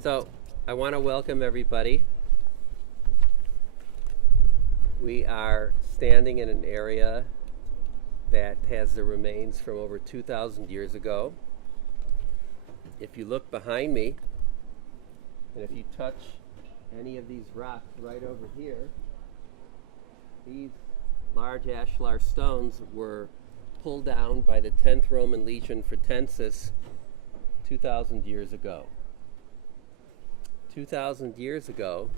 So I want to welcome everybody. We are standing in an area that has the remains from over 2,000 years ago. If you look behind me, and if you touch any of these rocks right over here, these large ashlar stones were pulled down by the 10th Roman Legion Fretensis 2,000 years ago. 2,000 years ago,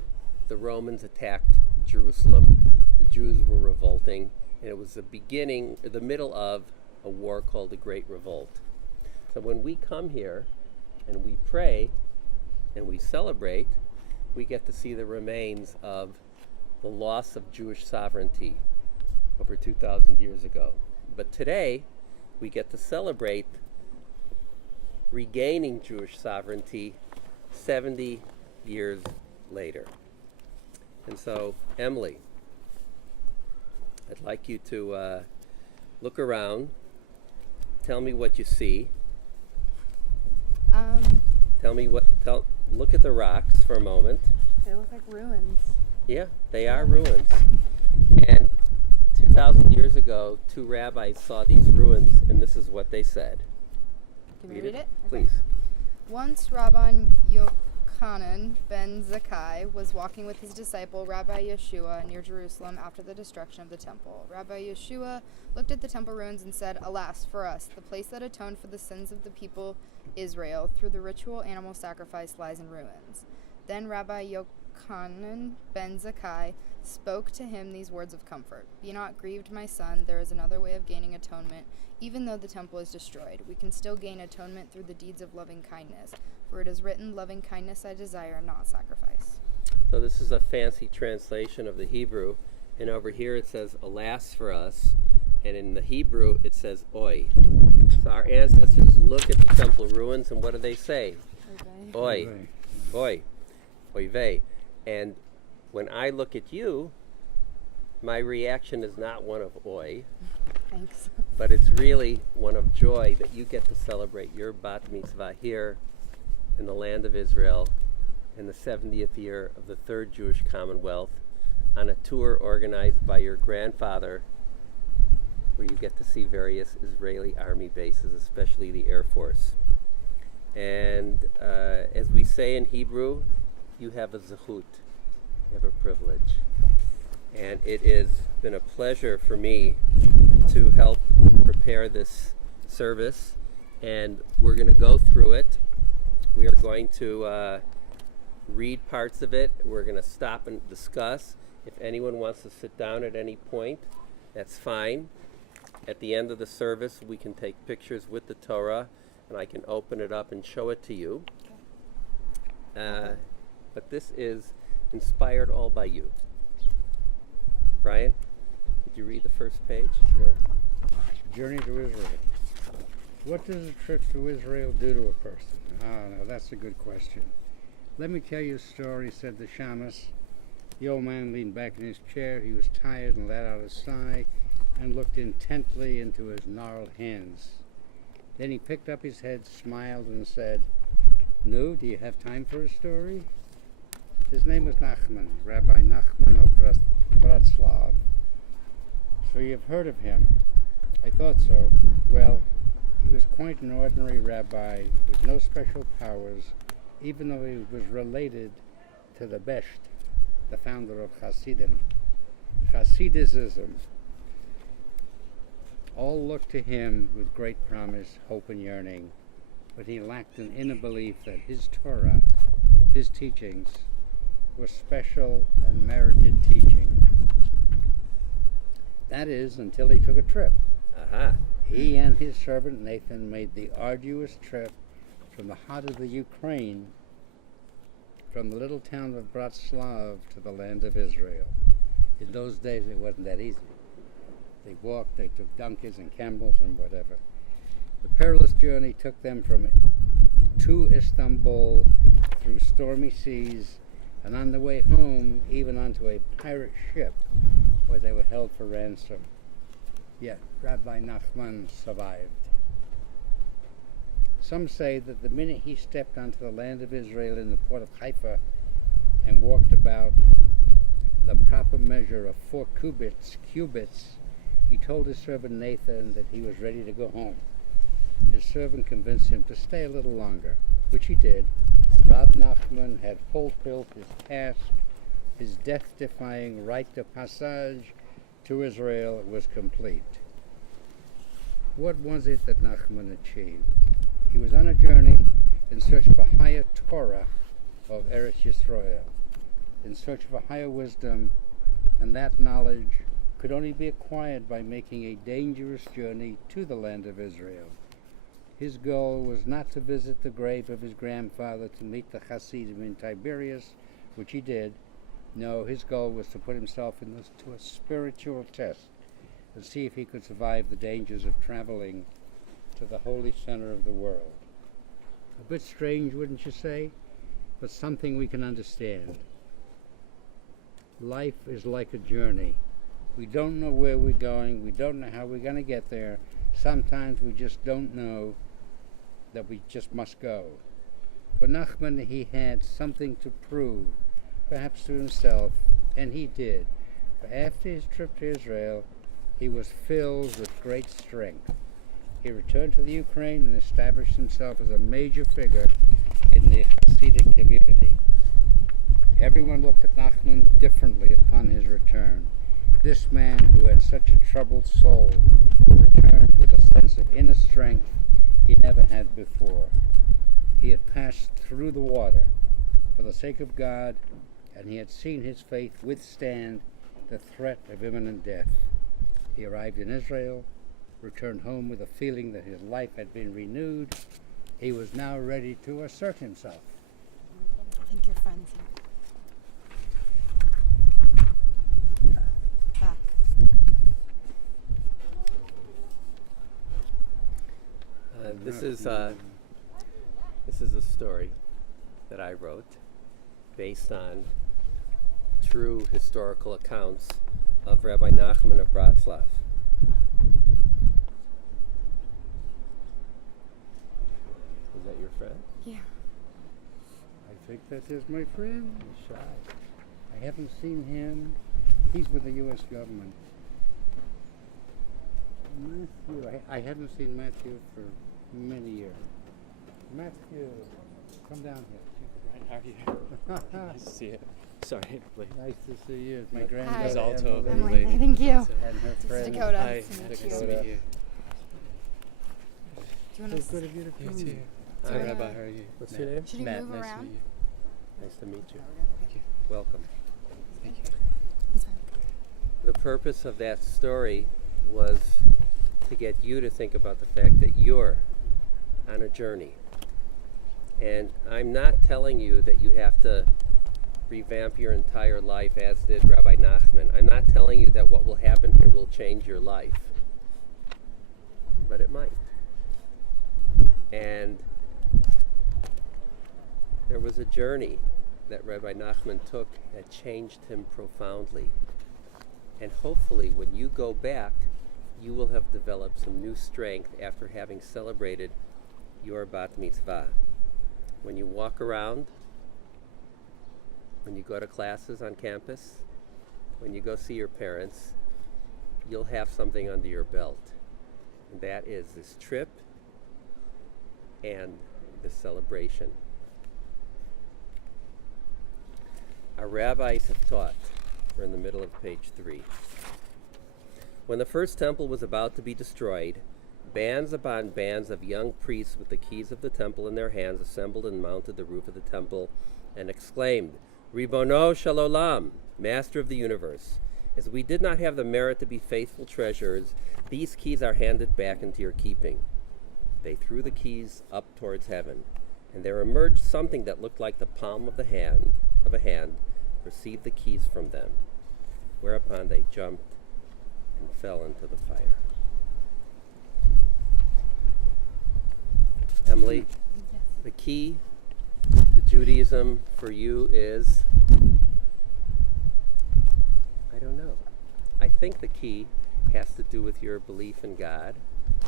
the Romans attacked Jerusalem. The Jews were revolting, and it was the middle of a war called the Great Revolt. So when we come here and we pray and we celebrate, we get to see the remains of the loss of Jewish sovereignty over 2,000 years ago. But today, we get to celebrate regaining Jewish sovereignty 70 years later. And so, Emily, I'd like you to look around, tell me what you see. Look at the rocks for a moment. They look like ruins. Yeah, they are ruins. And 2,000 years ago, two rabbis saw these ruins, and this is what they said. Can we read it? Please. Once Rabban Yochanan ben Zakkai was walking with his disciple Rabbi Yeshua near Jerusalem after the destruction of the temple. Rabbi Yeshua looked at the temple ruins and said, "Alas for us, the place that atoned for the sins of the people Israel through the ritual animal sacrifice lies in ruins." Then Rabbi Yochanan ben Zakkai spoke to him these words of comfort. "Be not grieved, my son. There is another way of gaining atonement. Even though the temple is destroyed, we can still gain atonement through the deeds of loving kindness. For it is written, loving kindness I desire, not sacrifice." So this is a fancy translation of the Hebrew. And over here it says, "Alas for us." And in the Hebrew it says, "Oi." So our ancestors look at the temple ruins, and what do they say? Okay. Oi. Oi. Oy vey. And when I look at you, my reaction is not one of oi, Thanks. but it's really one of joy that you get to celebrate your Bat Mitzvah here in the land of Israel in the 70th year of the Third Jewish Commonwealth on a tour organized by your grandfather, where you get to see various Israeli army bases, especially the Air Force. And as we say in Hebrew, you have a zechut, you have a privilege. And it has been a pleasure for me to help prepare this service, and we're going to go through it. We are going to read parts of it. We're going to stop and discuss. If anyone wants to sit down at any point, that's fine. At the end of the service, we can take pictures with the Torah, and I can open it up and show it to you. But this is inspired all by you. Brian, could you read the first page? Sure. Journey to Israel. What does a trip to Israel do to a person? Now that's a good question. "Let me tell you a story," said the shamus. The old man leaned back in his chair. He was tired and let out a sigh and looked intently into his gnarled hands. Then he picked up his head, smiled, and said, "No, do you have time for a story?" His name was Nachman, Rabbi Nachman of Bratslav. "So you've heard of him?" "I thought so. Well, he was quite an ordinary rabbi with no special powers, even though he was related to the Besht, the founder of Hasidim. Hasidism. All looked to him with great promise, hope, and yearning, but he lacked an inner belief that his Torah, his teachings, were special and merited teaching. That is, until he took a trip. Aha. He and his servant Nathan made the arduous trip from the heart of the Ukraine, from the little town of Bratslav to the land of Israel. In those days, it wasn't that easy. They walked, they took donkeys and camels and whatever. The perilous journey took them to Istanbul through stormy seas, and on the way home, even onto a pirate ship where they were held for ransom. Yet Rabbi Nachman survived. Some say that the minute he stepped onto the land of Israel in the port of Haifa and walked about the proper measure of 4 cubits, he told his servant Nathan that he was ready to go home. His servant convinced him to stay a little longer, which he did. Rab Nachman had fulfilled his task. His death-defying right of passage to Israel was complete. What was it that Nachman achieved? He was on a journey in search of a higher Torah of Eretz Yisrael, in search of a higher wisdom, and that knowledge could only be acquired by making a dangerous journey to the land of Israel. His goal was not to visit the grave of his grandfather to meet the Hasidim in Tiberias, which he did. No, his goal was to put himself to a spiritual test and see if he could survive the dangers of traveling to the holy center of the world. A bit strange, wouldn't you say? But something we can understand. Life is like a journey. We don't know where we're going. We don't know how we're going to get there. Sometimes we just don't know that we just must go. For Nachman, he had something to prove, perhaps to himself, and he did. For after his trip to Israel, he was filled with great strength. He returned to the Ukraine and established himself as a major figure in the Hasidic community. Everyone looked at Nachman differently upon his return. This man, who had such a troubled soul, returned with a sense of inner strength he never had before. He had passed through the water for the sake of God, and he had seen his faith withstand the threat of imminent death. He arrived in Israel, returned home with a feeling that his life had been renewed. He was now ready to assert himself. I think your friend's here. Back. This is a story that I wrote based on true historical accounts of Rabbi Nachman of Bratslav. Is that your friend? Yeah. I think that is my friend. He's shy. I haven't seen him. He's with the U.S. government. Matthew, I haven't seen Matthew for many years. Matthew, come down here. How are you? Nice to see you. Sorry, I'm late. Nice to see you. My Hi. granddaughter It's Alto. Emily, Emily, thank you. and her This is friend. Dakota. Hi, Nice to meet nice you. to meet you. Do you want So to good of you to You come. too. Hi. Hi, Rabbi, how are you? What's Matt. your name? Should he Matt, move nice around? to meet Nice to meet you. Okay. Welcome. you. Thank you. He's fine. The purpose of that story was to get you to think about the fact that you're on a journey. And I'm not telling you that you have to revamp your entire life as did Rabbi Nachman. I'm not telling you that what will happen here will change your life. But it might. And there was a journey that Rabbi Nachman took that changed him profoundly. And hopefully when you go back, you will have developed some new strength after having celebrated your Bat Mitzvah. When you walk around, when you go to classes on campus, when you go see your parents, you'll have something under your belt. And that is this trip and this celebration. Our rabbis have taught, we're in the middle of page 3. When the first temple was about to be destroyed, bands upon bands of young priests with the keys of the temple in their hands assembled and mounted the roof of the temple and exclaimed, Ribono Shel Olam, Master of the universe, as we did not have the merit to be faithful treasurers, these keys are handed back into your keeping. They threw the keys up towards heaven, and there emerged something that looked like the palm of a hand, received the keys from them, whereupon they jumped and fell into the fire. Emily, Yes. the key to Judaism for you is, I don't know. I think the key has to do with your belief in God,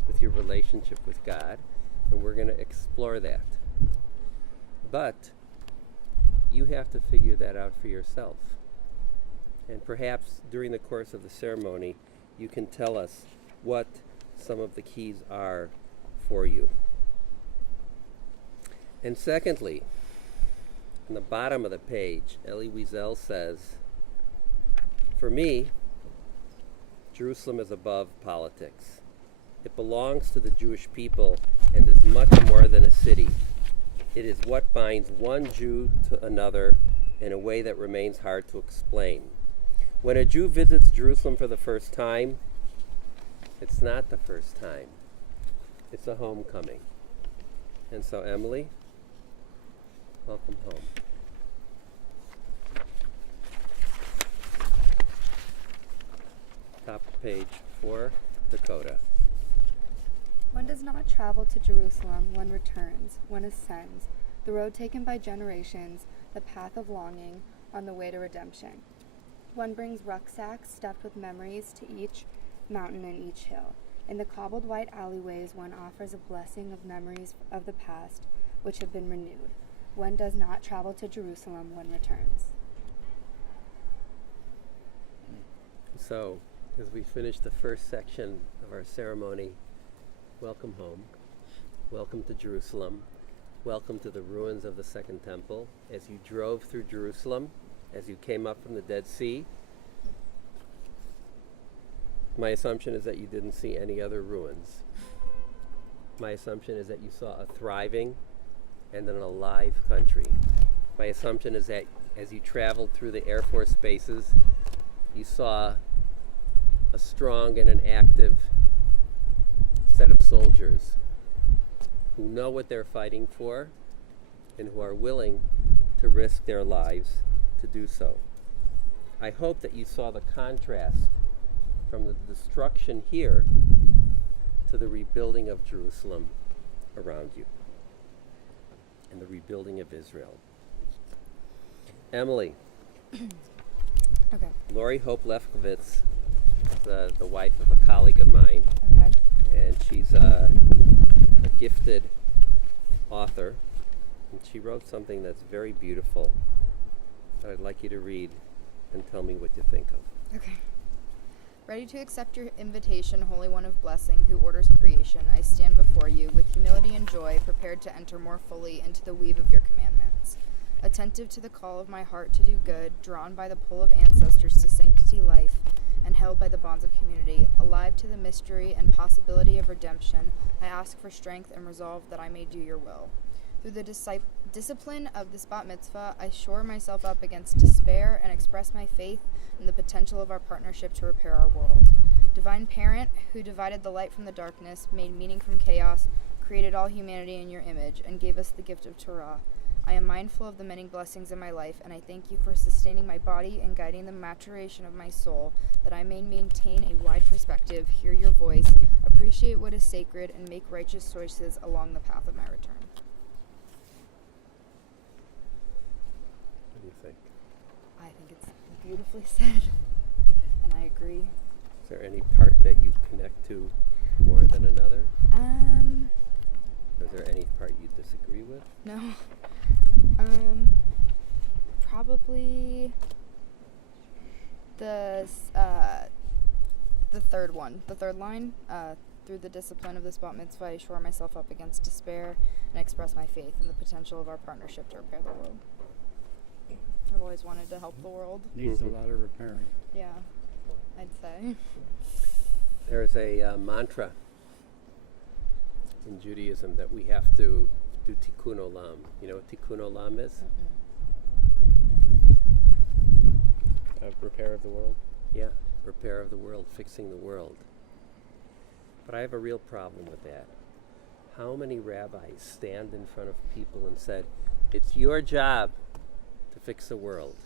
with your relationship with God, and we're going to explore that. But you have to figure that out for yourself. And perhaps during the course of the ceremony, you can tell us what some of the keys are for you. And secondly, on the bottom of the page, Elie Wiesel says, for me, Jerusalem is above politics. It belongs to the Jewish people and is much more than a city. It is what binds one Jew to another in a way that remains hard to explain. When a Jew visits Jerusalem for the first time, it's not the first time. It's a homecoming. And so, Emily, welcome home. Top of page 4, Dakota. One does not travel to Jerusalem, one returns, one ascends, the road taken by generations, the path of longing, on the way to redemption. One brings rucksacks stuffed with memories to each mountain and each hill. In the cobbled white alleyways, one offers a blessing of memories of the past which have been renewed. One does not travel to Jerusalem, one returns. So, as we finish the first section of our ceremony, welcome home. Welcome to Jerusalem. Welcome to the ruins of the Second Temple. As you drove through Jerusalem, as you came up from the Dead Sea, my assumption is that you didn't see any other ruins. My assumption is that you saw a thriving and an alive country. My assumption is that as you traveled through the Air Force bases, you saw a strong and an active set of soldiers who know what they're fighting for and who are willing to risk their lives to do so. I hope that you saw the contrast from the destruction here to the rebuilding of Jerusalem around you and the rebuilding of Israel. Emily. Okay. Lori Hope Lefkowitz is the wife of a colleague of mine, Okay. and she's a gifted author, and she wrote something that's very beautiful that I'd like you to read and tell me what you think of. Okay. Ready to accept your invitation, Holy One of Blessing, who orders creation, I stand before you with humility and joy, prepared to enter more fully into the weave of your commandments. Attentive to the call of my heart to do good, drawn by the pull of ancestors to sanctity life, and held by the bonds of community, alive to the mystery and possibility of redemption, I ask for strength and resolve that I may do your will. Through the discipline of this Bat Mitzvah, I shore myself up against despair and express my faith in the potential of our partnership to repair our world. Divine Parent, who divided the light from the darkness, made meaning from chaos, created all humanity in your image, and gave us the gift of Torah. I am mindful of the many blessings in my life, and I thank you for sustaining my body and guiding the maturation of my soul, that I may maintain a wide perspective, hear your voice, appreciate what is sacred, and make righteous choices along the path of my return. What do you think? I think it's beautifully said, and I agree. Is there any part that you connect to more than another? Is there any part you disagree with? No. Probably the third one, the third line. Through the discipline of this Bat Mitzvah, I shore myself up against despair and express my faith in the potential of our partnership to repair the world. I've always wanted to help the world. Needs a lot of repairing. Yeah, I'd say. There's a mantra in Judaism that we have to do tikkun olam. You know what tikkun olam is? Repair of the world. Yeah, repair of the world, fixing the world. But I have a real problem with that. How many rabbis stand in front of people and said, it's your job to fix the world?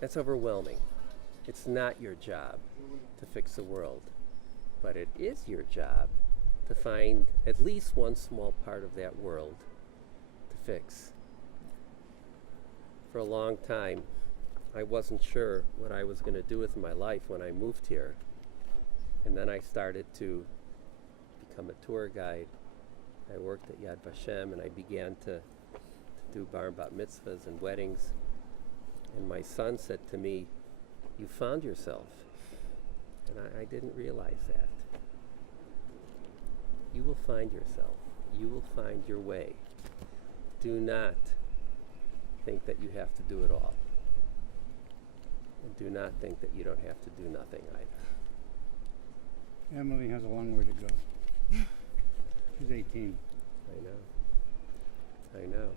That's overwhelming. It's not your job to fix the world, but it is your job to find at least one small part of that world to fix. For a long time, I wasn't sure what I was going to do with my life when I moved here. And then I started to become a tour guide. I worked at Yad Vashem, and I began to do bar and bat mitzvahs and weddings. And my son said to me, "You found yourself." And I didn't realize that. You will find yourself. You will find your way. Do not think that you have to do it all. And do not think that you don't have to do nothing either. Emily has a long way to go. She's 18. I know.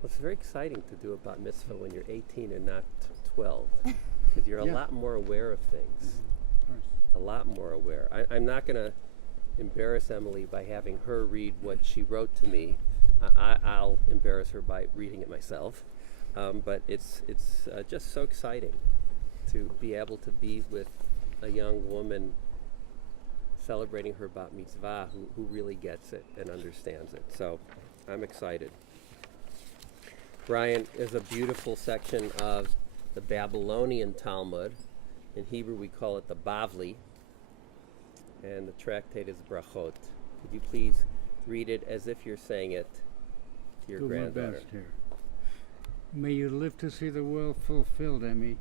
Well, it's very exciting to do a bat mitzvah when you're 18 and not 12, because you're a Yeah. lot more aware of things. Of course. A lot more aware. I'm not going to embarrass Emily by having her read what she wrote to me. I'll embarrass her by reading it myself. But it's just so exciting to be able to be with a young woman celebrating her bat mitzvah who really gets it and understands it. So I'm excited. Brian, is a beautiful section of the Babylonian Talmud. In Hebrew we call it the Bavli, and the tractate is Brachot. Could you please read it as if you're saying it to your Do my granddaughter? best here. May you live to see the world fulfilled, Emmy.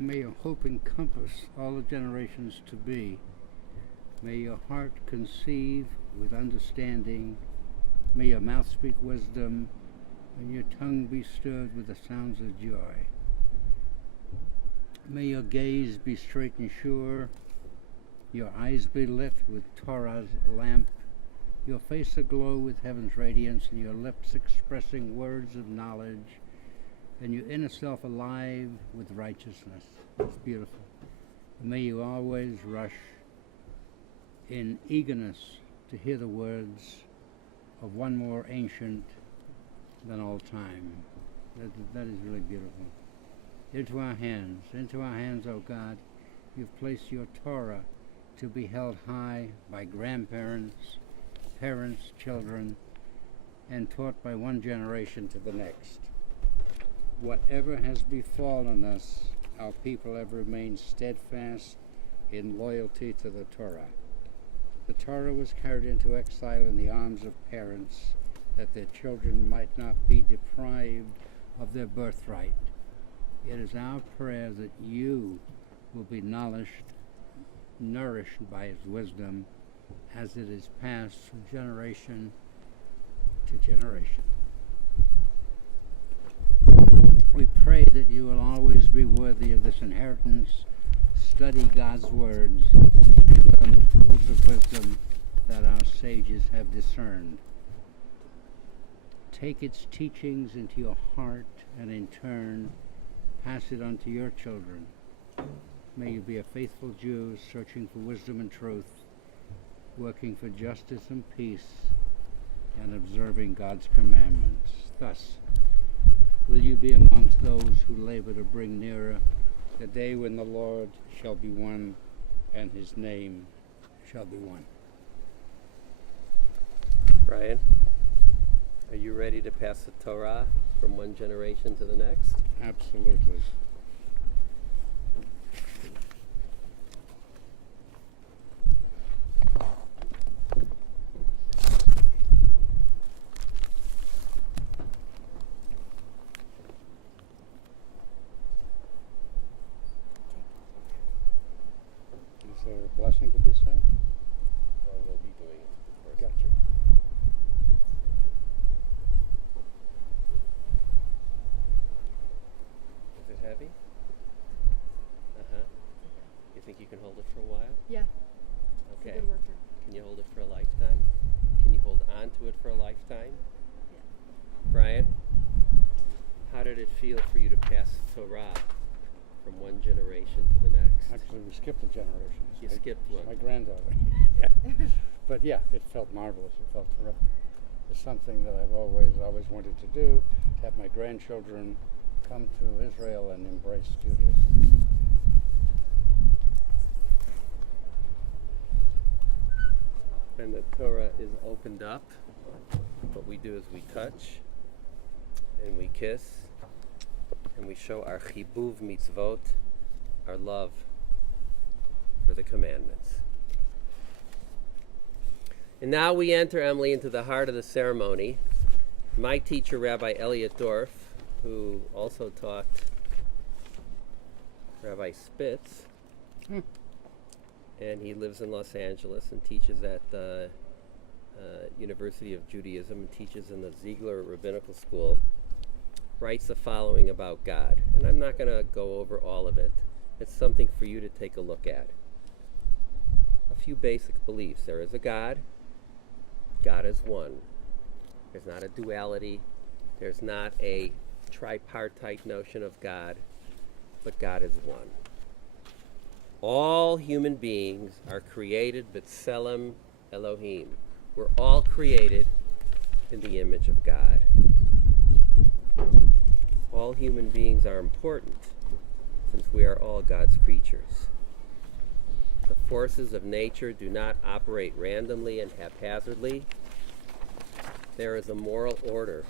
May your hope encompass all the generations to be. May your heart conceive with understanding. May your mouth speak wisdom, and your tongue be stirred with the sounds of joy. May your gaze be straight and sure, your eyes be lit with Torah's lamp, your face aglow with heaven's radiance, and your lips expressing words of knowledge, and your inner self alive with righteousness. It's beautiful. May you always rush in eagerness to hear the words of one more ancient than all time. That is really beautiful. Into our hands, O God, you've placed your Torah to be held high by grandparents, parents, children, and taught by one generation to the next. Whatever has befallen us, our people have remained steadfast in loyalty to the Torah. The Torah was carried into exile in the arms of parents, that their children might not be deprived of their birthright. It is our prayer that you will be nourished by its wisdom as it is passed from generation to generation. We pray that you will always be worthy of this inheritance, study God's words, and learn the pearls of wisdom that our sages have discerned. Take its teachings into your heart, and in turn, pass it on to your children. May you be a faithful Jew, searching for wisdom and truth, working for justice and peace, and observing God's commandments. Thus, will you be amongst those who labor to bring nearer the day when the Lord shall be one, and his name shall be one. Brian, are you ready to pass the Torah from one generation to the next? Absolutely. Is there a blessing to be said? Or we'll be doing it, of course. Gotcha. Is it heavy? Uh-huh. You think you can hold it for a while? Yeah. Okay. Good worker. Can you hold it for a lifetime? Can you hold on to it for a lifetime? Yeah. Brian, how did it feel for you to pass Torah from one generation to the next? Actually, we skipped a generation. You skipped one. My granddaughter. Yeah. But yeah, it felt marvelous. It felt terrific. It's something that I've always wanted to do, to have my grandchildren come to Israel and embrace Judaism. When the Torah is opened up, what we do is we touch and we kiss and we show our chibuv mitzvot, our love for the commandments. And now we enter, Emily, into the heart of the ceremony. My teacher, Rabbi Elliot Dorff, who also taught Rabbi Spitz, and he lives in Los Angeles and teaches at the University of Judaism and teaches in the Ziegler Rabbinical School, writes the following about God. And I'm not going to go over all of it. It's something for you to take a look at. A few basic beliefs. There is a God. God is one. There's not a duality. There's not a tripartite notion of God, but God is one. All human beings are created b'tselem Elohim. We're all created in the image of God. All human beings are important since we are all God's creatures. The forces of nature do not operate randomly and haphazardly. There is a moral order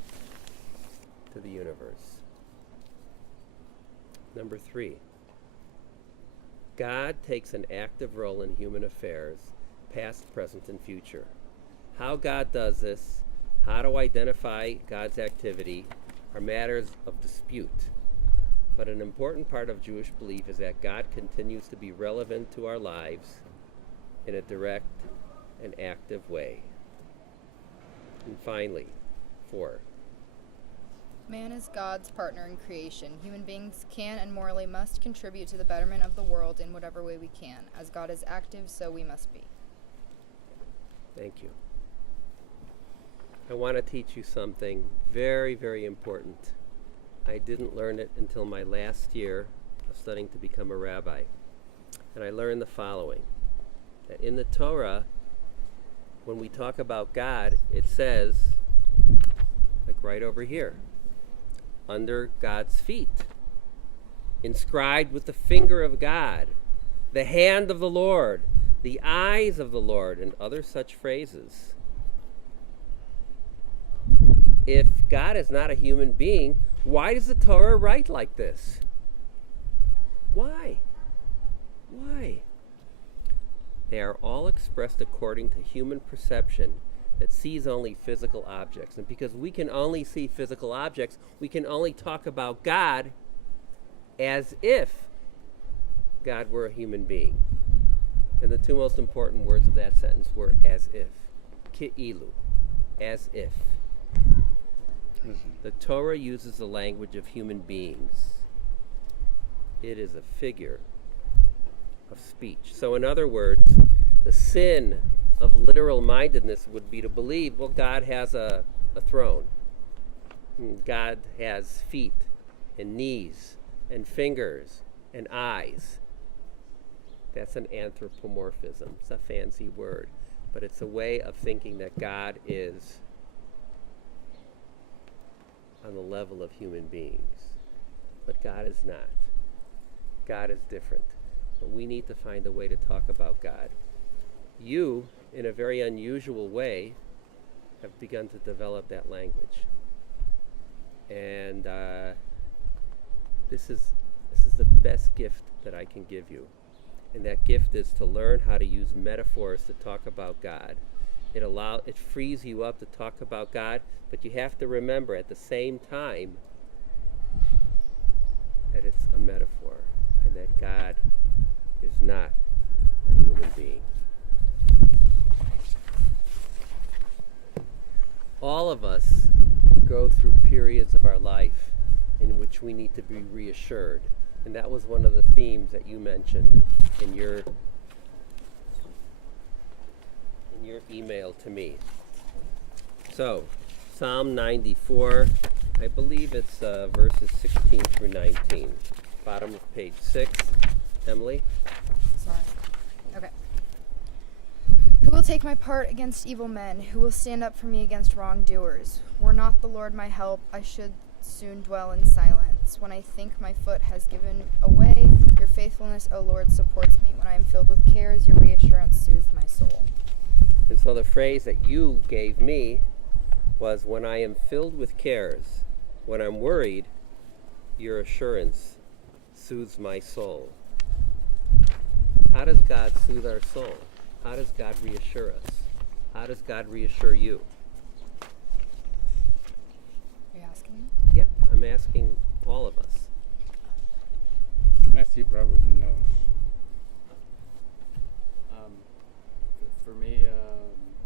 to the universe. Number 3, God takes an active role in human affairs, past, present, and future. How God does this, how to identify God's activity, are matters of dispute. But an important part of Jewish belief is that God continues to be relevant to our lives in a direct and active way. And finally, 4, Man is God's partner in creation. Human beings can and morally must contribute to the betterment of the world in whatever way we can. As God is active, so we must be. Thank you. I want to teach you something very, very important. I didn't learn it until my last year of studying to become a rabbi. And I learned the following, that in the Torah, when we talk about God, it says, like right over here, under God's feet, inscribed with the finger of God, the hand of the Lord, the eyes of the Lord, and other such phrases. If God is not a human being, why does the Torah write like this? Why? Why? They are all expressed according to human perception that sees only physical objects. And because we can only see physical objects, we can only talk about God as if God were a human being. And the two most important words of that sentence were as if. Ki'ilu. As if. The Torah uses the language of human beings. It is a figure of speech. So in other words, the sin of literal mindedness would be to believe, well, God has a throne. God has feet and knees and fingers and eyes. That's an anthropomorphism. It's a fancy word, but it's a way of thinking that God is on the level of human beings. But God is not. God is different. But we need to find a way to talk about God. You, in a very unusual way, have begun to develop that language. And this is the best gift that I can give you. And that gift is to learn how to use metaphors to talk about God. It frees you up to talk about God, but you have to remember at the same time that it's a metaphor and that God is not a human being. All of us go through periods of our life in which we need to be reassured. And that was one of the themes that you mentioned in your email to me. So, Psalm 94, I believe it's verses 16 through 19. Bottom of page 6. Emily? Sorry. Okay. Who will take my part against evil men? Who will stand up for me against wrongdoers? Were not the Lord my help, I should soon dwell in silence. When I think my foot has given away, your faithfulness, O Lord, supports me. When I am filled with cares, your reassurance soothes my soul. And so the phrase that you gave me was, when I am filled with cares, when I'm worried, your assurance soothes my soul. How does God soothe our soul? How does God reassure us? How does God reassure you? Are you asking me? Yeah, I'm asking all of us. Matthew probably knows. For me,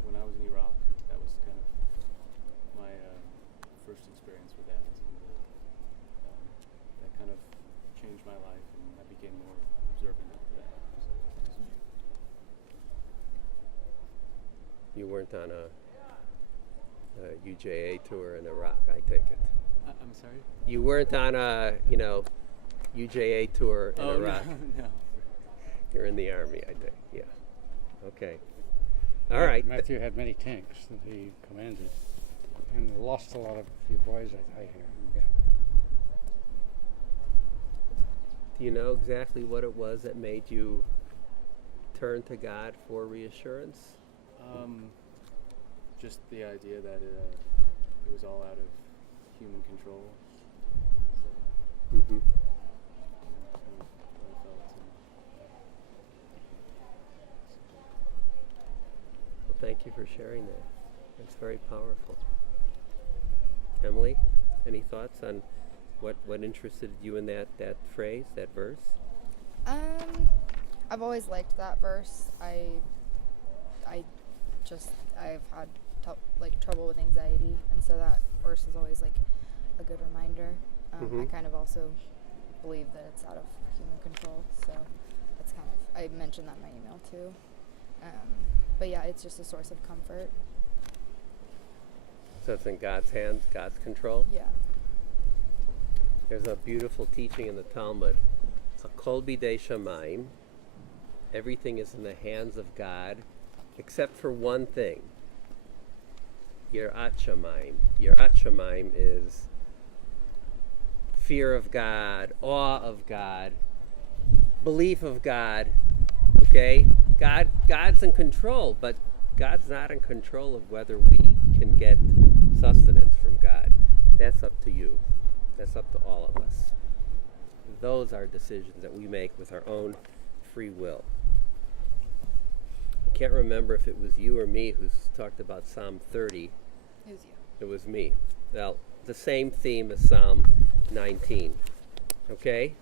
when I was in Iraq, that was kind of my first experience with that. And, that kind of changed my life, and I became more observant after that. You weren't on a UJA tour in Iraq, I take it. I'm sorry? You weren't on a, UJA tour in Iraq. No. You're in the Army, I think. Yeah. Okay. All right. Matthew had many tanks that he commanded, and lost a lot of your boys, I hear. Yeah. Do you know exactly what it was that made you turn to God for reassurance? Just the idea that it was all out of human control. So, Mm-hmm. kind of what I felt. Well, thank you for sharing that. It's very powerful. Emily, any thoughts on what interested you in that phrase, that verse? I've always liked that verse. I've had trouble with anxiety, and so that verse is always like a good reminder. I kind of also believe that it's out of human control, so it's kind of, I mentioned that in my email too. But yeah, it's just a source of comfort. So it's in God's hands, God's control? Yeah. There's a beautiful teaching in the Talmud. Kol bidei shamayim. Everything is in the hands of God, except for one thing. Yirat shamayim. Yirat shamayim is fear of God, awe of God, belief of God. Okay? God's in control, but God's not in control of whether we can get sustenance from God. That's up to you. That's up to all of us. Those are decisions that we make with our own free will. I can't remember if it was you or me who talked about Psalm 30. It was you. It was me. Well, the same theme as Psalm 19. Okay?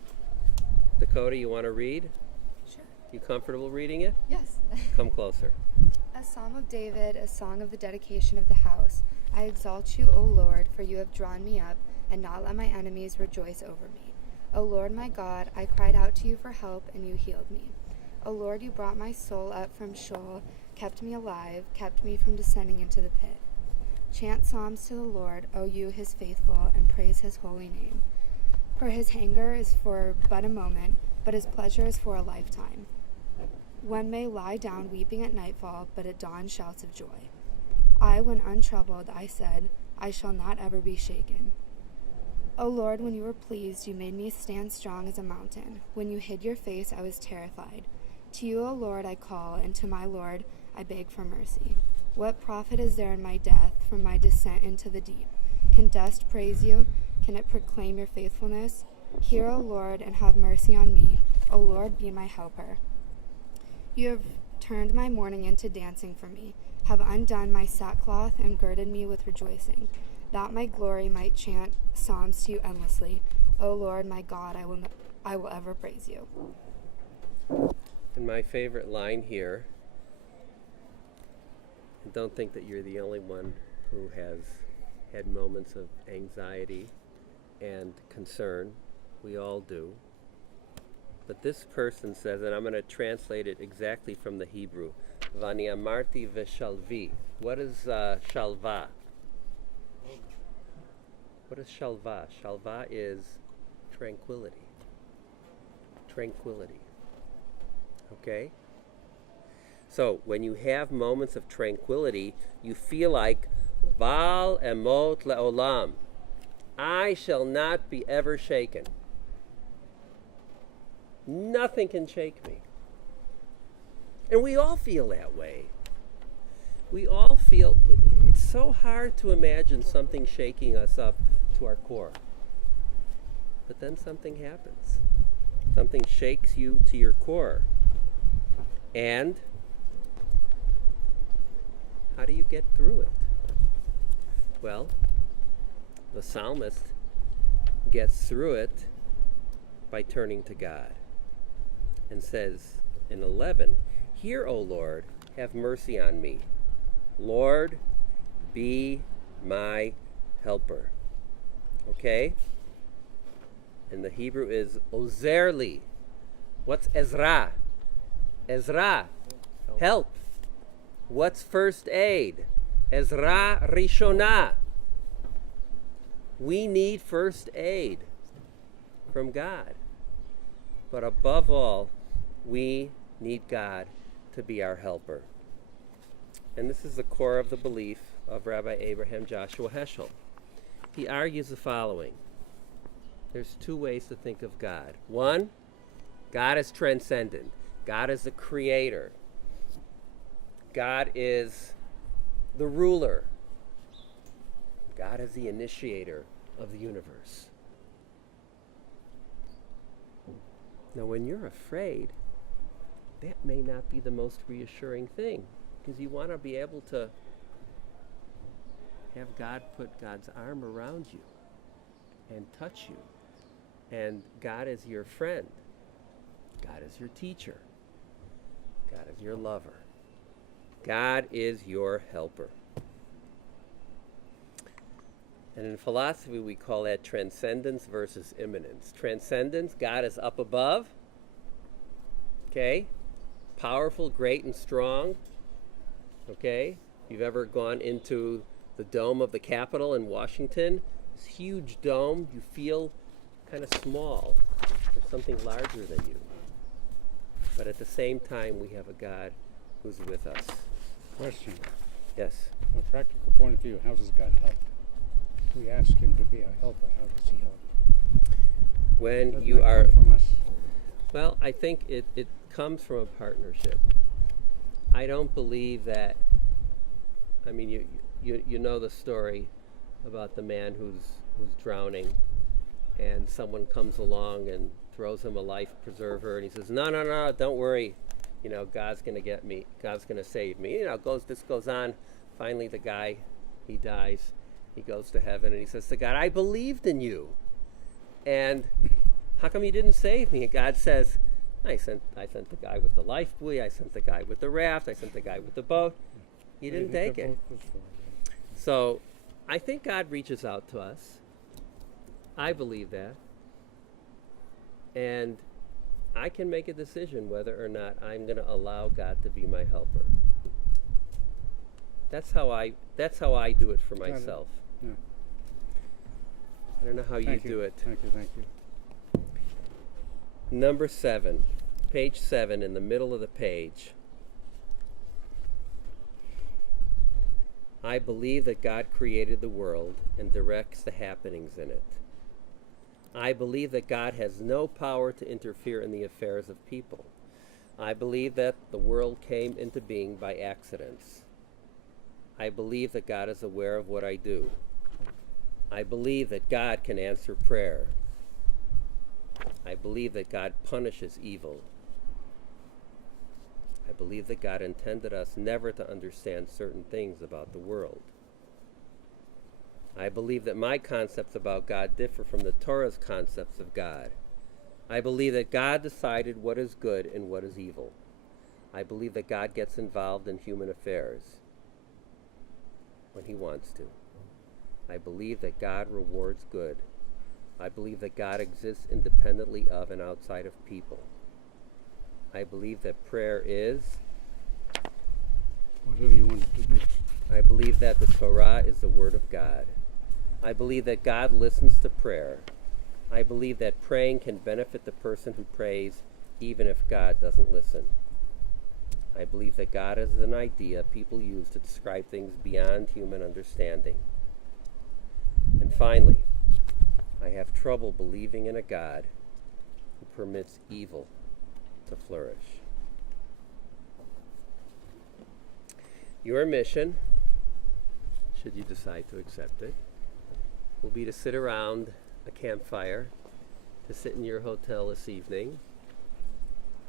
Dakota, you want to read? Sure. You comfortable reading it? Yes. Come closer. A Psalm of David, a song of the dedication of the house. I exalt you, O Lord, for you have drawn me up, and not let my enemies rejoice over me. O Lord my God, I cried out to you for help, and you healed me. O Lord, you brought my soul up from Sheol, kept me alive, kept me from descending into the pit. Chant psalms to the Lord, O you his faithful, and praise his holy name. For his anger is for but a moment, but his pleasure is for a lifetime. One may lie down weeping at nightfall, but at dawn shouts of joy. I, when untroubled, I said, I shall not ever be shaken. O Lord, when you were pleased, you made me stand strong as a mountain. When you hid your face, I was terrified. To you, O Lord, I call, and to my Lord I beg for mercy. What profit is there in my death from my descent into the deep? Can dust praise you? Can it proclaim your faithfulness? Hear, O Lord, and have mercy on me. O Lord, be my helper. You have turned my mourning into dancing for me, have undone my sackcloth and girded me with rejoicing, that my glory might chant psalms to you endlessly. O Lord, my God, I will ever praise you. And my favorite line here, and don't think that you're the only one who has had moments of anxiety and concern. We all do. But this person says, and I'm going to translate it exactly from the Hebrew, Vani amarti veshalvi. What is shalva? What is shalva? Shalva is tranquility. Tranquility. Okay? So, when you have moments of tranquility, you feel like, Val emot le'olam. I shall not be ever shaken. Nothing can shake me. And we all feel that way. We all feel, it's so hard to imagine something shaking us up to our core. But then something happens. Something shakes you to your core. And How do you get through it? Well, the psalmist gets through it by turning to God and says in 11, "Hear, O Lord, have mercy on me. Lord, be my helper." Okay? And the Hebrew is Ozer li. What's Ezra? Ezra, help. What's first aid? Ezra Rishonah. We need first aid from God. But above all, we need God to be our helper. And this is the core of the belief of Rabbi Abraham Joshua Heschel. He argues the following. There's two ways to think of God. One, God is transcendent. God is the creator. God is the ruler. God is the initiator of the universe. Now, when you're afraid, that may not be the most reassuring thing, because you want to be able to have God put God's arm around you and touch you. And God is your friend. God is your teacher. God is your lover. God is your helper. And in philosophy, we call that transcendence versus immanence. Transcendence, God is up above. Okay? Powerful, great, and strong. Okay? If you've ever gone into the dome of the Capitol in Washington, this huge dome, you feel kind of small. There's something larger than you. But at the same time, we have a God who's with us. Question. Yes? From a practical point of view, how does God help? We ask him to be a helper. How does he help? When Doesn't you that are... come from us? Well, I think it comes from a partnership. I don't believe that... I mean, you know the story about the man who's drowning, and someone comes along and throws him a life preserver, and he says, no, don't worry. You know, God's going to get me. God's going to save me. You know, this goes on. Finally, the guy, he dies. He goes to heaven, and he says to God, I believed in you. And how come you didn't save me? And God says, I sent the guy with the life buoy. I sent the guy with the raft. I sent the guy with the boat. You didn't take it. So I think God reaches out to us. I believe that. And I can make a decision whether or not I'm going to allow God to be my helper. That's how I do it for myself. Yeah. I don't know how you do it. Thank you. Number 7, page 7, in the middle of the page. I believe that God created the world and directs the happenings in it. I believe that God has no power to interfere in the affairs of people. I believe that the world came into being by accidents. I believe that God is aware of what I do. I believe that God can answer prayer. I believe that God punishes evil. I believe that God intended us never to understand certain things about the world. I believe that my concepts about God differ from the Torah's concepts of God. I believe that God decided what is good and what is evil. I believe that God gets involved in human affairs when he wants to. I believe that God rewards good. I believe that God exists independently of and outside of people. I believe that prayer is... Whatever you want it to be. I believe that the Torah is the Word of God. I believe that God listens to prayer. I believe that praying can benefit the person who prays even if God doesn't listen. I believe that God is an idea people use to describe things beyond human understanding. And finally, I have trouble believing in a God who permits evil to flourish. Your mission, should you decide to accept it, will be to sit around a campfire, to sit in your hotel this evening,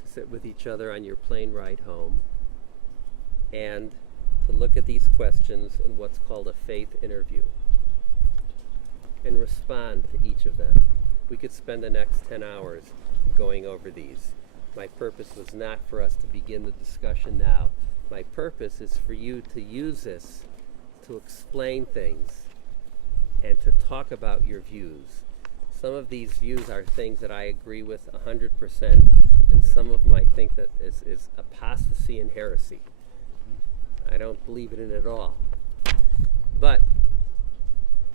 to sit with each other on your plane ride home, and to look at these questions in what's called a faith interview and respond to each of them. We could spend the next 10 hours going over these. My purpose was not for us to begin the discussion now. My purpose is for you to use this to explain things and to talk about your views. Some of these views are things that I agree with 100%, and some of them I think that is apostasy and heresy. I don't believe in it at all. But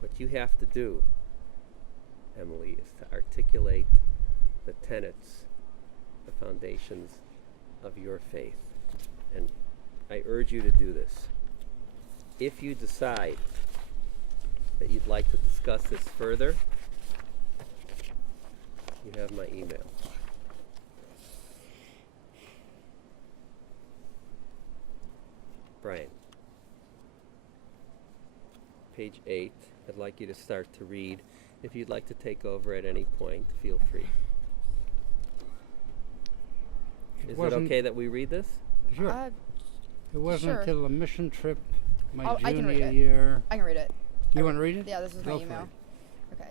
what you have to do, Emily, is to articulate the tenets, the foundations of your faith. And I urge you to do this. If you decide that you'd like to discuss this further, you have my email. Brian. Page 8. I'd like you to start to read. If you'd like to take over at any point, feel free. Is it okay that we read this? Sure. It wasn't sure. until a mission trip my I can read junior it. year. I can read it. You want to read it? Yeah, this is my Go for email. it. Okay.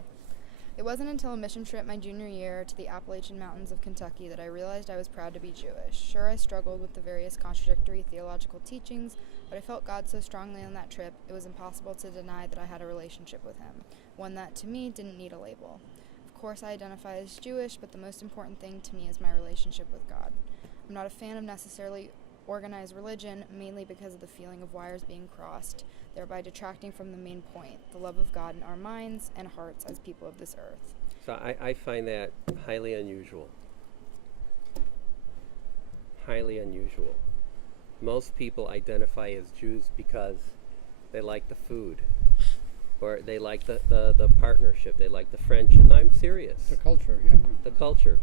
It wasn't until a mission trip my junior year to the Appalachian Mountains of Kentucky that I realized I was proud to be Jewish. Sure, I struggled with the various contradictory theological teachings, but I felt God so strongly on that trip, it was impossible to deny that I had a relationship with Him, one that, to me, didn't need a label. Of course, I identify as Jewish, but the most important thing to me is my relationship with God. I'm not a fan of necessarily organized religion, mainly because of the feeling of wires being crossed, thereby detracting from the main point, the love of God in our minds and hearts as people of this earth. So I find that highly unusual. Highly unusual. Most people identify as Jews because they like the food, or they like the partnership, they like the friendship. No, I'm serious. The culture, yeah. The culture.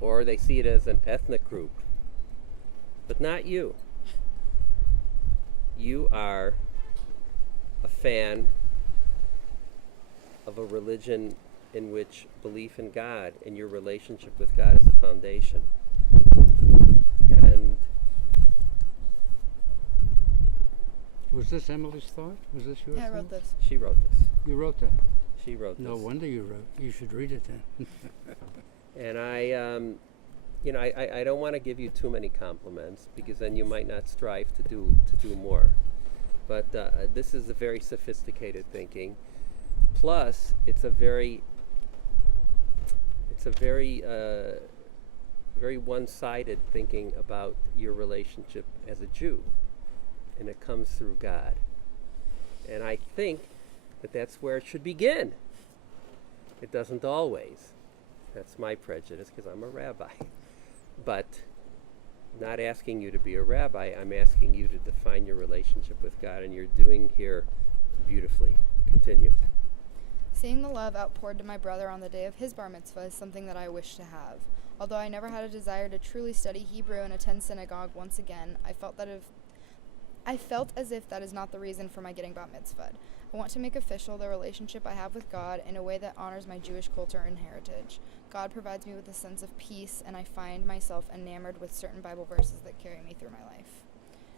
Or they see it as an ethnic group. But not you. You are a fan of a religion in which belief in God and your relationship with God is the foundation. And Was this Emily's thought? Was this your Yeah, I thought? wrote this. she wrote this. You wrote that. She wrote No this. wonder you wrote. You should read it then. And I don't want to give you too many compliments because then you might not strive to do more. But this is a very sophisticated thinking. Plus, it's a very very one-sided thinking about your relationship as a Jew, and it comes through God. And I think that that's where it should begin. It doesn't always. That's my prejudice because I'm a rabbi. But not asking you to be a rabbi, I'm asking you to define your relationship with God, and you're doing here beautifully. Continue. Seeing the love outpoured to my brother on the day of his bar mitzvah is something that I wish to have. Although I never had a desire to truly study Hebrew and attend synagogue once again, I felt as if that is not the reason for my getting bat mitzvahed. I want to make official the relationship I have with God in a way that honors my Jewish culture and heritage. God provides me with a sense of peace, and I find myself enamored with certain Bible verses that carry me through my life.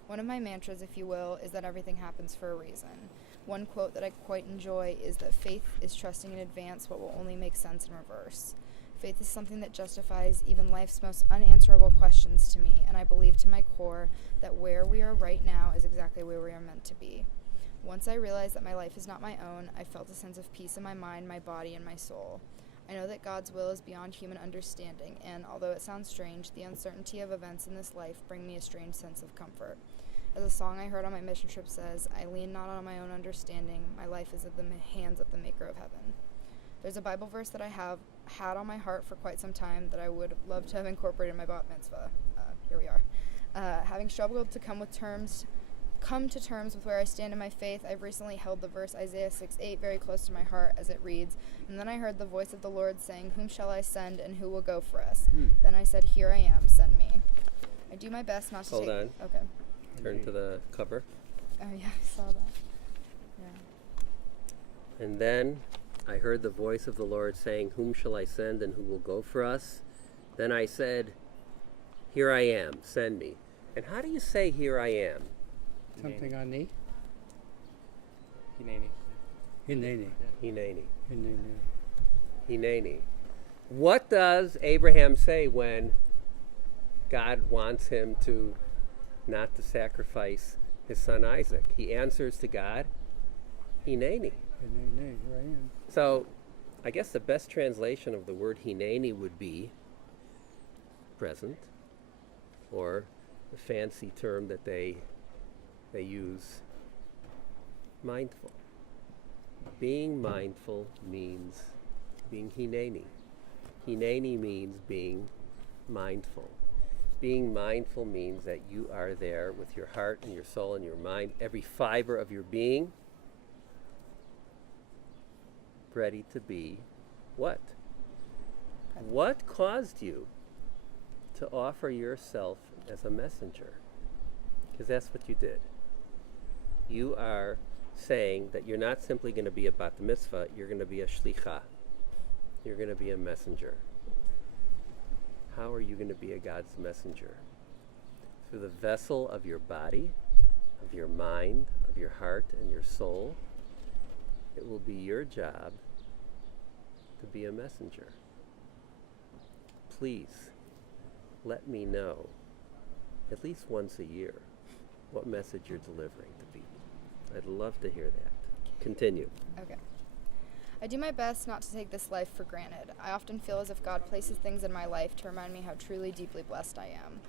One of my mantras, if you will, is that everything happens for a reason. One quote that I quite enjoy is that faith is trusting in advance what will only make sense in reverse. Faith is something that justifies even life's most unanswerable questions to me, and I believe to my core that where we are right now is exactly where we are meant to be. Once I realized that my life is not my own, I felt a sense of peace in my mind, my body, and my soul. I know that God's will is beyond human understanding, and although it sounds strange, the uncertainty of events in this life bring me a strange sense of comfort. As a song I heard on my mission trip says, I lean not on my own understanding, my life is in the hands of the maker of heaven. There's a Bible verse that I have had on my heart for quite some time that I would love to have incorporated in my bat mitzvah. Here we are. Having struggled to come to terms with where I stand in my faith, I've recently held the verse Isaiah 6:8 very close to my heart as it reads, and then I heard the voice of the Lord saying, whom shall I send and who will go for us? Then I said, here I am, send me. I do my best not to Hold take... on. Okay. Turn to the cover. Oh yeah, I saw that. Yeah. And then I heard the voice of the Lord saying, whom shall I send and who will go for us? Then I said, here I am, send me. And how do you say here I am? Something on knee? Hineni. Hineni. Hineni. Hineni. Hineni. What does Abraham say when God wants him to not to sacrifice his son Isaac? He answers to God, Hineni. Hineni, here I am. So I guess the best translation of the word Hineni would be present, or the fancy term that they use, mindful. Being mindful means being Hineni. Hineni means being mindful. Being mindful means that you are there with your heart and your soul and your mind, every fiber of your being, ready to be what? What caused you to offer yourself as a messenger? Because that's what you did. You are saying that you're not simply going to be a Bat Mitzvah, you're going to be a Shlicha. You're going to be a messenger. How are you going to be a God's messenger? Through the vessel of your body, of your mind, of your heart, and your soul. It will be your job to be a messenger. Please let me know at least once a year what message you're delivering to people. I'd love to hear that. Continue. Okay. I do my best not to take this life for granted. I often feel as if God places things in my life to remind me how truly, deeply blessed I am.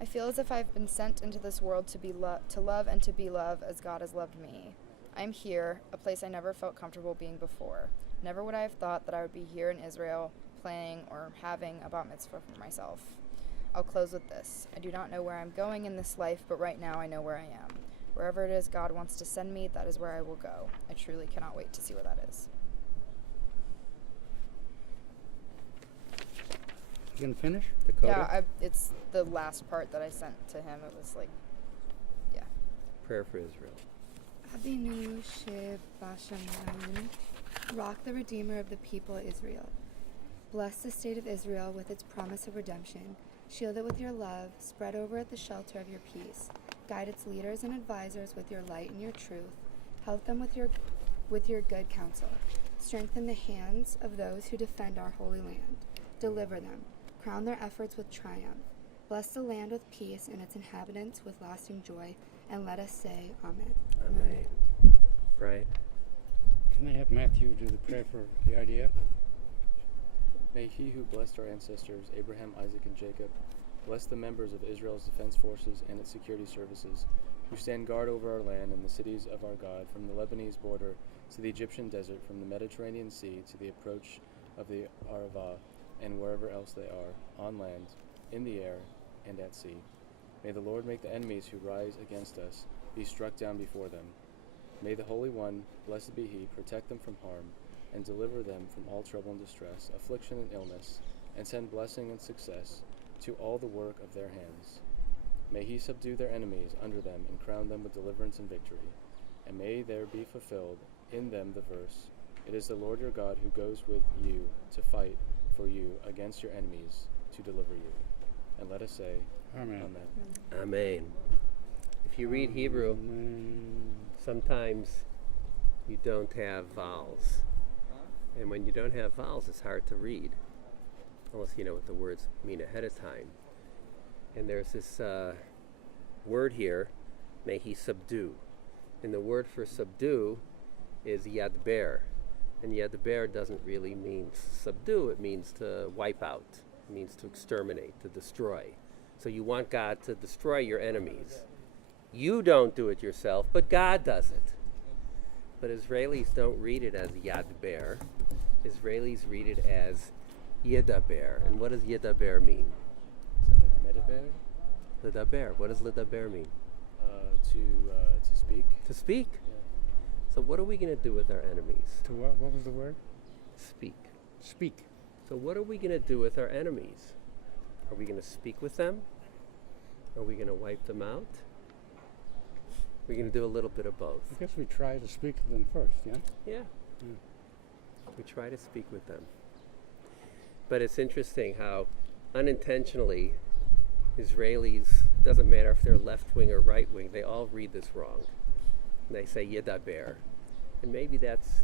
I feel as if I've been sent into this world to be to love and to be loved as God has loved me. I'm here, a place I never felt comfortable being before. Never would I have thought that I would be here in Israel, planning or having a bat mitzvah for myself. I'll close with this. I do not know where I'm going in this life, but right now I know where I am. Wherever it is God wants to send me, that is where I will go. I truly cannot wait to see where that is. You gonna finish? Dakota? Yeah, it's the last part that I sent to him. It was like, yeah. Prayer for Israel. Abinu Sheb Bashamayim, rock the Redeemer of the people Israel. Bless the state of Israel with its promise of redemption. Shield it with your love. Spread over it the shelter of your peace. Guide its leaders and advisors with your light and your truth. Help them with your good counsel. Strengthen the hands of those who defend our holy land. Deliver them. Crown their efforts with triumph. Bless the land with peace and its inhabitants with lasting joy. And let us say, Amen. Amen. Brian? Can I have Matthew do the prayer for the idea? May he who blessed our ancestors, Abraham, Isaac, and Jacob, bless the members of Israel's defense forces and its security services, who stand guard over our land and the cities of our God, from the Lebanese border to the Egyptian desert, from the Mediterranean Sea to the approach of the Arava, and wherever else they are, on land, in the air, and at sea. May the Lord make the enemies who rise against us be struck down before them. May the Holy One, blessed be He, protect them from harm, and deliver them from all trouble and distress, affliction and illness, and send blessing and success to all the work of their hands. May He subdue their enemies under them and crown them with deliverance and victory. And may there be fulfilled in them the verse, "It is the Lord your God who goes with you to fight for you against your enemies, to deliver you." And let us say, Amen. Amen. Amen. If you read Hebrew, Amen. sometimes you don't have vowels. And when you don't have vowels, it's hard to read, unless you know what the words mean ahead of time. And there's this word here, may he subdue. And the word for subdue is yadber. And yadber doesn't really mean subdue, it means to wipe out. It means to exterminate, to destroy. So you want God to destroy your enemies. You don't do it yourself, but God does it. But Israelis don't read it as yadber. Israelis read it as yedaber. And what does yedaber mean? Is that like medaber? Ledaber. What does ledaber mean? To speak. To speak. Yeah. So what are we going to do with our enemies? To what? What was the word? Speak. Speak. So what are we going to do with our enemies? Are we going to speak with them? Are we going to wipe them out? We're going to do a little bit of both. I guess we try to speak to them first, yeah? Yeah. We try to speak with them. But it's interesting how unintentionally Israelis doesn't matter if they're left wing or right wing, they all read this wrong. And they say Yedaber. And maybe that's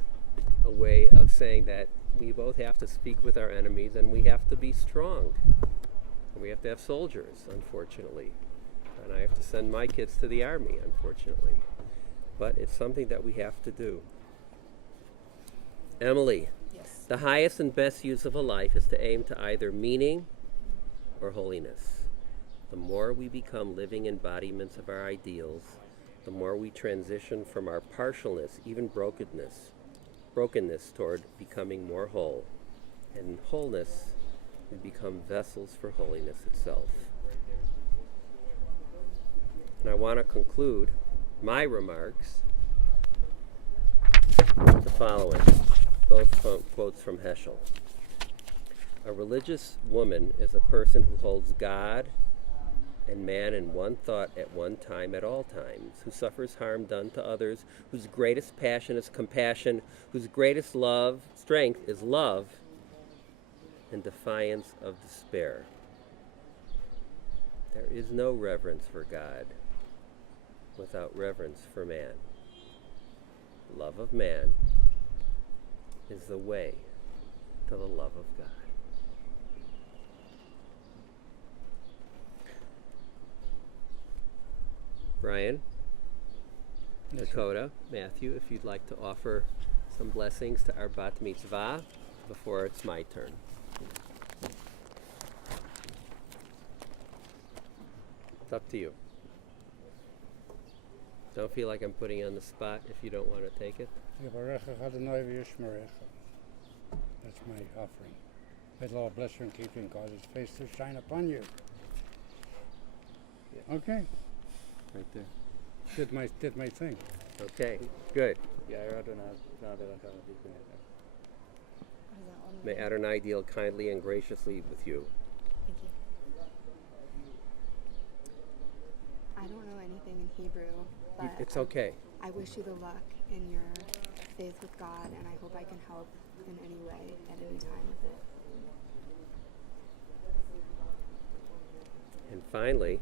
a way of saying that we both have to speak with our enemies and we have to be strong. And we have to have soldiers, unfortunately. And I have to send my kids to the army, unfortunately. But it's something that we have to do. Emily, Yes. the highest and best use of a life is to aim to either meaning or holiness. The more we become living embodiments of our ideals, the more we transition from our partialness, even brokenness toward becoming more whole. And in wholeness, we become vessels for holiness itself. And I want to conclude my remarks with the following, both quotes from Heschel. A religious woman is a person who holds God and man in one thought at one time at all times, who suffers harm done to others, whose greatest passion is compassion, whose greatest strength is love, and defiance of despair. There is no reverence for God without reverence for man. Love of man is the way to the love of God. Brian, Yes, sir. Dakota, Matthew, if you'd like to offer some blessings to our Bat Mitzvah before it's my turn. It's up to you. Don't feel like I'm putting you on the spot if you don't want to take it. Yevarecha Adonai v'yishmerecha. That's my offering. May the Lord bless you and keep you and cause his face to shine upon you. Yeah. Okay. Right there. Did my thing. Okay, good. What is that one? May Adonai deal kindly and graciously with you. Thank you. I don't know anything in Hebrew, but It's okay. I wish you the luck in your faith with God, and I hope I can help in any way at any time with it. And finally,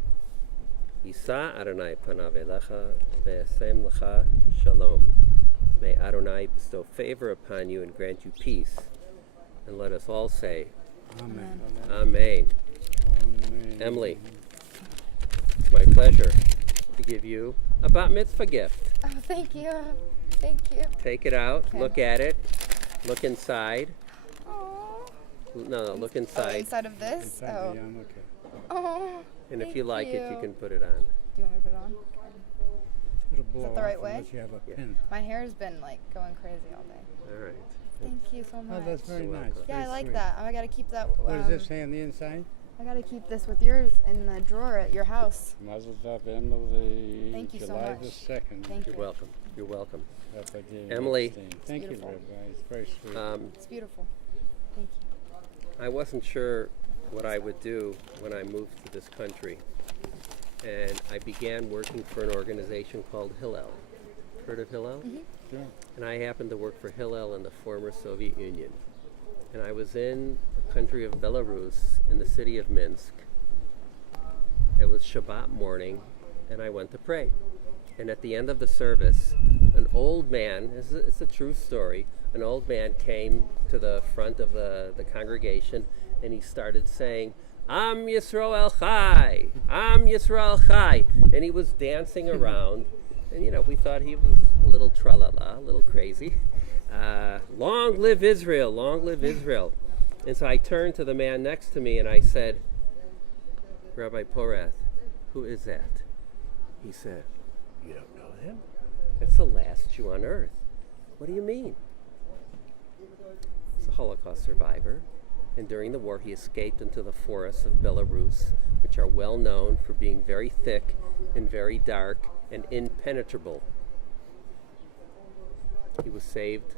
Yisa Adonai panav elecha ve'asem lecha shalom. May Adonai bestow favor upon you and grant you peace. And let us all say, Amen. Amen. Amen. Emily, it's my pleasure to give you a Bat Mitzvah gift. Oh, thank you. Thank you. Take it out, Okay. look at it, look inside. Oh. No, look Oh, inside. inside of this? Inside Oh. the yam, okay. Oh. And if thank you like it, you you. can put it on. Do you want me to put it on? It'll blow that the right off way? unless you have a Yeah. pin. My hair's been like going crazy all day. All right. Thank you so much. Oh, that's very You're nice. welcome. yeah, I Very like sweet. that. I gotta keep that. What does this say on the inside? I gotta keep this with yours in the drawer at your house. Mazel tov, Emily. Thank you so July much. the 2nd. Thank You're you. welcome. You're welcome. Rabbi David Emily. Epstein. Thank you, beautiful. Rabbi. It's very sweet. It's beautiful. Thank you. I wasn't sure what I would do when I moved to this country. And I began working for an organization called Hillel. Heard of Hillel? Sure. And I happened to work for Hillel in the former Soviet Union. And I was in the country of Belarus, in the city of Minsk. It was Shabbat morning, and I went to pray. And at the end of the service, an old man, it's a true story, an old man came to the front of the congregation, and he started saying, Am Yisrael Chai! Am Yisrael Chai! And he was dancing around, and we thought he was a little tralala, a little crazy. Long live Israel, long live Israel. And so I turned to the man next to me and I said, Rabbi Porath, who is that? He said, you don't know him? That's the last Jew on earth. What do you mean? He's a Holocaust survivor. And during the war, he escaped into the forests of Belarus, which are well known for being very thick and very dark and impenetrable. He was saved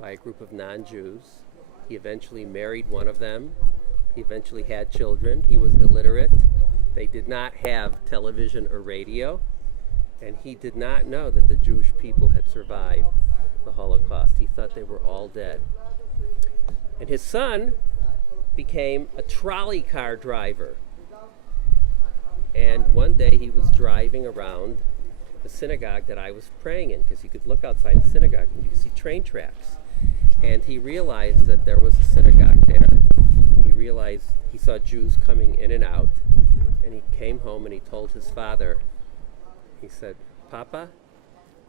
by a group of non-Jews. He eventually married one of them. He eventually had children. He was illiterate. They did not have television or radio. And he did not know that the Jewish people had survived the Holocaust. He thought they were all dead. And his son became a trolley car driver. And one day he was driving around the synagogue that I was praying in, because you could look outside the synagogue and you could see train tracks. And he realized that there was a synagogue there. And he realized he saw Jews coming in and out. And he came home and he told his father, he said, "Papa,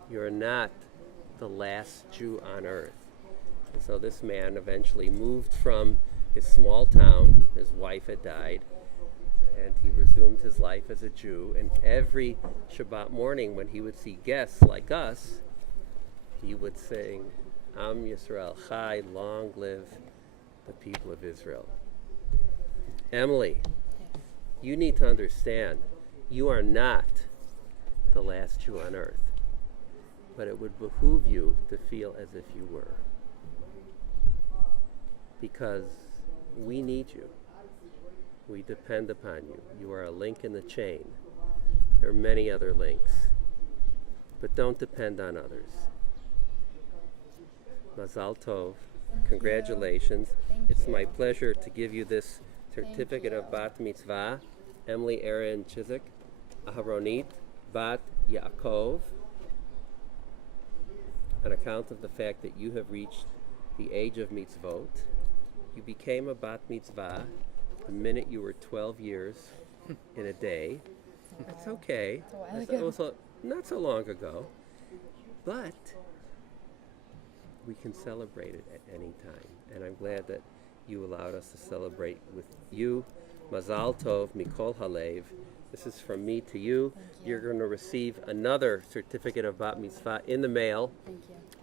you're not the last Jew on earth." And so this man eventually moved from his small town. His wife had died. And he resumed his life as a Jew. And every Shabbat morning when he would see guests like us, he would sing, Am Yisrael Chai, long live the people of Israel. Emily, you need to understand, you are not the last Jew on earth. But it would behoove you to feel as if you were. Because we need you. We depend upon you. You are a link in the chain. There are many other links. But don't depend on others. Mazal Tov. Congratulations. It's my pleasure to give you this certificate of Bat Mitzvah. Emily Erin Chizik, Aharonit, Bat Yaakov, on account of the fact that you have reached the age of mitzvot. You became a Bat Mitzvah the minute you were 12 years in a day. That's okay. It was not so long ago. But we can celebrate it at any time. And I'm glad that you allowed us to celebrate with you. Mazal Tov, Mikol Halev. This is from me to you. You're going to receive another certificate of Bat Mitzvah in the mail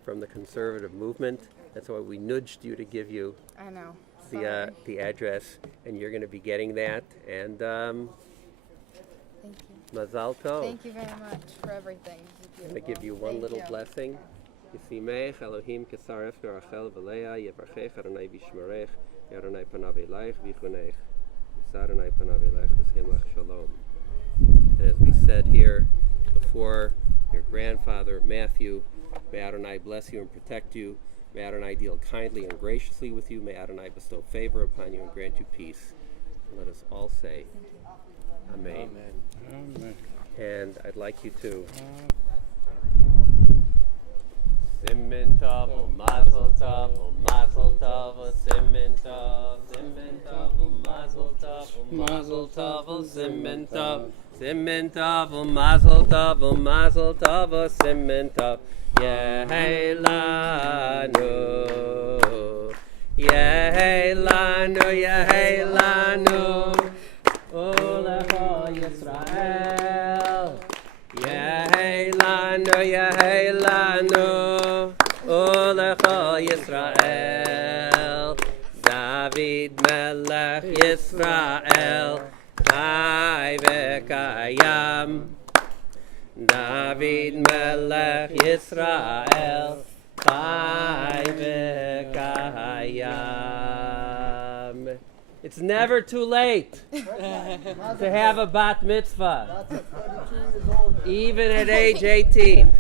from the conservative movement. That's why we nudged you to give you I know. the address, and you're going to be getting that. And Thank you. Mazal Tov. Thank you very much for everything. I'm going to give you one little blessing. Yisimech Elohim kesaref Rachel v'Leah yevarchech Adonai v'yishmerech Adonai panav eleich v'yichunech Yisar Adonai panav eleich v'shem lech shalom. And as we said here before, your grandfather Matthew, may Adonai bless you and protect you. May Adonai deal kindly and graciously with you. May Adonai bestow favor upon you and grant you peace. And let us all say, Amen. Amen. And I'd like you to Simen Tov, Mazel Tov, Mazel Tov, Simen Tov, Simen Tov, Mazel Tov, Mazel Tov, Simen Tov, Simen Tov, Mazel Tov, Mazel Tov, Simen Tov, Yehei Lanu, Yehei Lanu, Yehei Lanu, Olecho Yisrael, Yehei Lanu, Yehei Lanu, Olecho Yisrael, David Melech Yisrael, Chai v'kayam, David Melech Yisrael, Chai v'kayam. It's never too late to have a bat mitzvah, even at age 18.